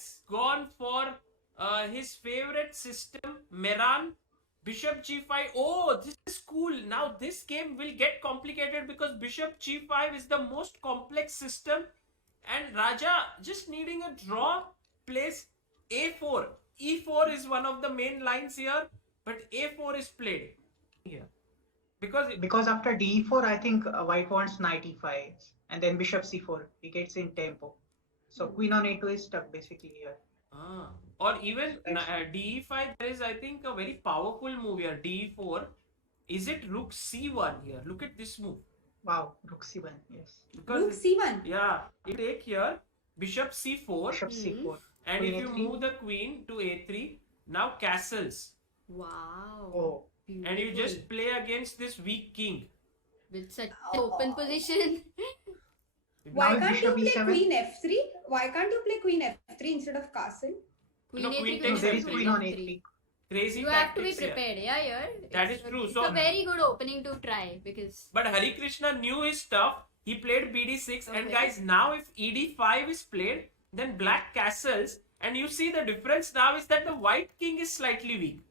has gone for his favorite system, Meran. Bishop g5. Oh, this is cool. Now this game will get complicated because Bishop g5 is the most complex system, and Raja just needing a draw plays a4. e4 is one of the main lines here, but a4 is played here because after d4, I think white wants knight e5 and then bishop c4. He gets in tempo. So queen on a2 is stuck basically here. Or even de5, there is, I think, a very powerful move here. de4. Is it rook c1 here? Look at this move. Wow, rook c1, yes. Because rook c1. Yeah, you take here bishop c4. Bishop c4. And queen if you a3. move the queen to a3, now castles. Wow. Oh. And you just play against this weak king. With such an open position. Now Why can't you bishop play e7. queen f3? Why can't you play queen f3 instead of castle? Queen No, a3, queen No, takes there is f3. queen on a3. Crazy You have to be tactics here. prepared, yeah, here. That is true. It's So- a very good opening to try because But Hari Krishna knew his stuff. He played bd6, and Okay. guys, now if ed5 is played, then black castles, and you see the difference now is that the white king is slightly weak.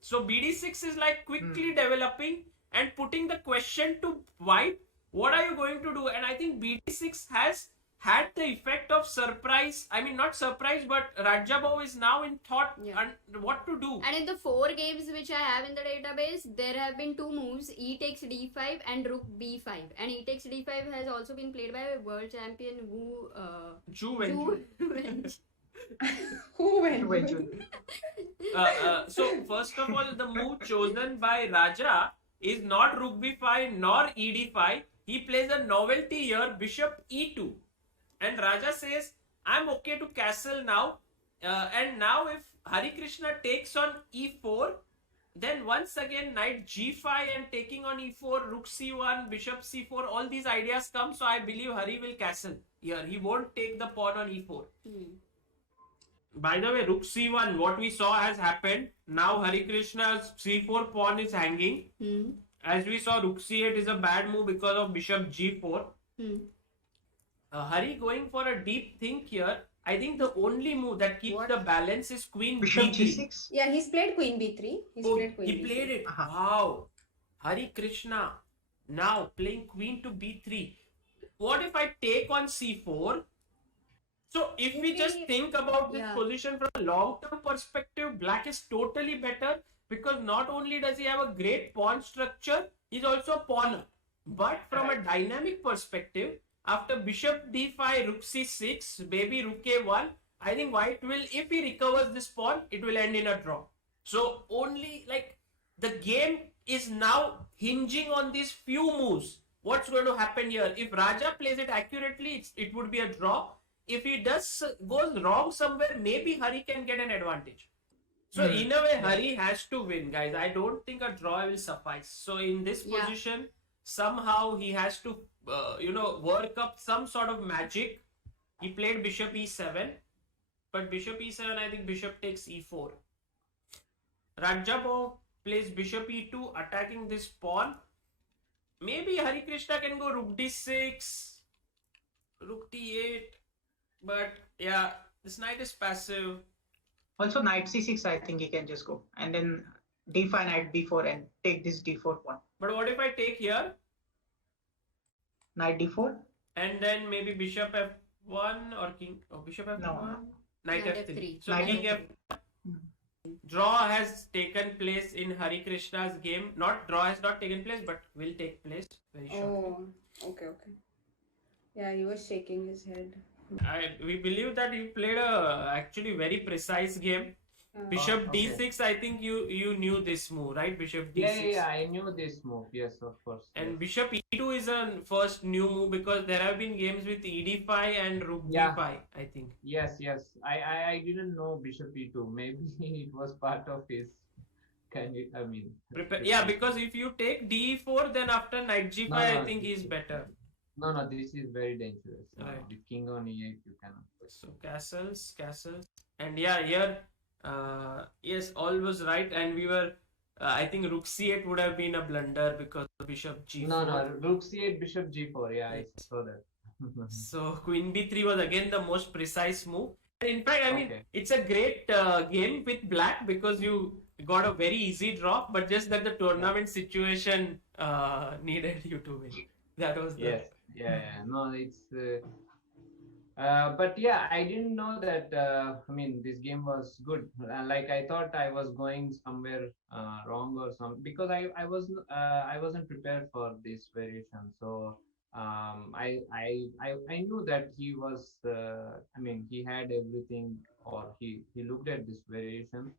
So bd6 is like quickly developing and putting the question to white, what are you going to do? And I think bd6 has had the effect of surprise. I mean, not surprise, but Rajabov is now in thought Yeah. and what to do. and in the 4 games which I have in the database, there have been 2 moves, e takes d5 and rook b5. And e takes d5 has also been played by world champion Wu Ju Wenju. Wenju. Who went? So first of all, the move chosen by Raja is not rook b5 nor ed5. He plays a novelty here, bishop e2, and Raja says, "I'm okay to castle now." And now, if Hari Krishna takes on e4, then once again knight g5 and taking on e4, rook c1, bishop c4, all these ideas come. So I believe Hari will castle here. He won't take the pawn on e4. By the way, rook c1, what we saw has happened. Now Hari Krishna's c4 pawn is hanging. As we saw, rook c8 is a bad move because of bishop g4. Hari going for a deep think here. I think the only move that keeps What? the balance is queen Bishop b3. g6. Yeah, he's played queen b3. He's Oh, played queen he b3. played it. Uh-huh. Wow. Hari Krishna now playing queen to b3. What if I take on c4? So if we just think about this Yeah. position from a long-term perspective, black is totally better because not only does he have a great pawn structure, he's also a pawner. But from a dynamic perspective, after bishop d5, rook c6, baby rook a1, I think white will, if he recovers this pawn, it will end in a draw. So only like the game is now hinging on these few moves. What's going to happen here? If Raja plays it accurately, it would be a draw. If he goes wrong somewhere, maybe Hari can get an advantage. So in a way, Hari has to win, guys. I don't think a draw will suffice. So in this Yeah. position, somehow he has to, work up some sort of magic. He played bishop e7, but bishop e7, I think bishop takes e4. Rajabov plays bishop e2, attacking this pawn. Maybe Hari Krishna can go rook d6, rook d8, but yeah, this knight is passive. Also knight c6, I think he can just go. And then d5, knight b4 and take this d4 pawn. But what if I take here Knight d4? and then maybe bishop f1 or king? Oh, bishop f1, No. knight Knight f3. f3. So Knight king f. Draw has taken place in Hari Krishna's game. Draw has not taken place, but will take place very shortly. Oh, okay. Yeah, he was shaking his head. We believe that you played a actually very precise game. Bishop okay. d6, I think you knew this move, right? Bishop d6. Yeah, I knew this move. Yes, of course. And yes. bishop e2 is a first new move because there have been games with ed5 and rook Yeah. d5, I think. Yes. I didn't know bishop e2. Maybe it was part of his. Yeah, because if you take d4, then after knight g5, No, I no, think this he's is- better. No, this is very dangerous. Right. With king on e8, you cannot. So castles, and yeah, here, yes, all was right, and we were. I think rook c8 would have been a blunder because of bishop g4. No, rook c8, bishop g4. Yeah, I saw that. So queen b3 was again the most precise move. In fact, I mean, Okay. it's a great game with black because you got a very easy draw, but just that the tournament situation needed you to win. That was the. Yes. Yeah. No, it's. But yeah, I didn't know that. I mean, this game was good. Like I thought I was going somewhere wrong or some because I wasn't prepared for this variation. So I knew that he was. I mean, he had everything, or he looked at this variation.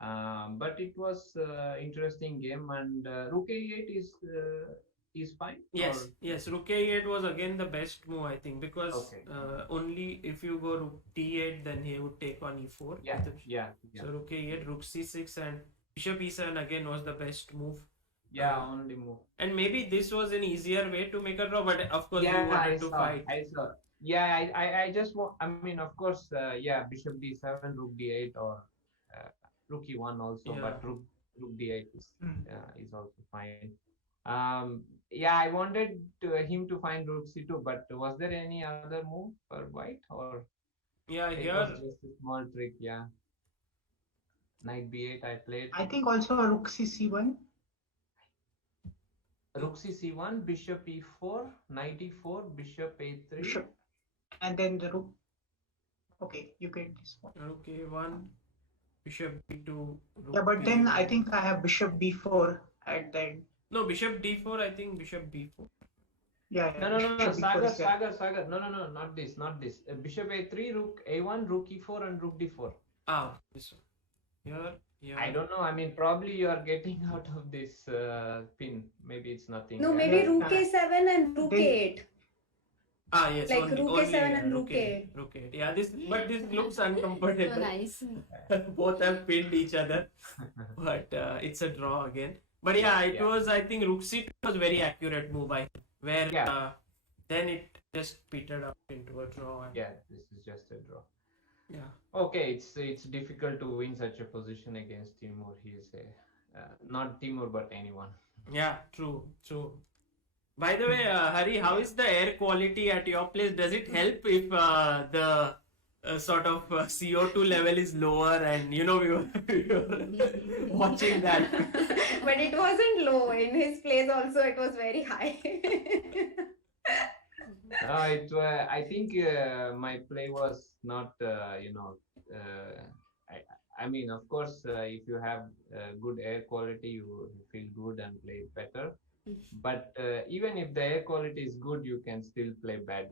But it was interesting game, and Rook A8 is fine. Yes, Or, yes. Rook A8 was again the best move, I think, because Okay. only if you go Rook D8, then he would take on E4. yeah, yeah, yeah. So Rook A8, Rook C6, and Bishop E7 again was the best move. Yeah, only move. And maybe this was an easier way to make a draw, but of course you Yeah, wanted to fight. I saw. Yeah, I just want. I mean, of course, yeah, Bishop D7, Rook D8, or Rook E1 also, Yeah. but Rook D8 Mm. is also fine. Yeah, I wanted him to find Rook C2, but was there any other move for White, or Yeah, it here was just a small trick? Yeah, Knight B8 I played. I think also Rook C1. Rook C1, Bishop E4, Knight E4, Bishop A3. Bishop, and then the rook. Okay, you get this one. Rook A1, Bishop B2. Rook Yeah, but then B1. I think I have Bishop B4 at the end. No, Bishop D4, I think Bishop B4. Yeah, yeah. No, Bishop B4 is there. Sagar. No, not this. Bishop A3, Rook A1, Rook E4, and Rook D4. Ah, this one. Here. I don't know. I mean, probably you are getting out of this pin. Maybe it's nothing. No, Yeah. maybe Yeah. Rook A7 and Rook They- A8. Ah, yes. Like only, Rook only, A7 and Rook Rook A8. Rook A8. Yeah, but this looks So uncomfortable. nice. Both have pinned each other, but it's a draw again. But yeah, it Yeah. was. I think Rook C2 was very accurate move. Where Yeah. then it just petered out into a draw. And, Yeah, this is just a draw. yeah. Okay, it's difficult to win such a position against Timur. He is a not Timur, but anyone. Yeah, true. By the way, Hari, how is the air quality at your place? Does it help if the sort of CO2 level is lower and we were watching that? But it wasn't low. In his place also, it was very high. I think my play was not, I mean, of course, if you have good air quality, you feel good and play better. But even if the air quality is good, you can still play bad,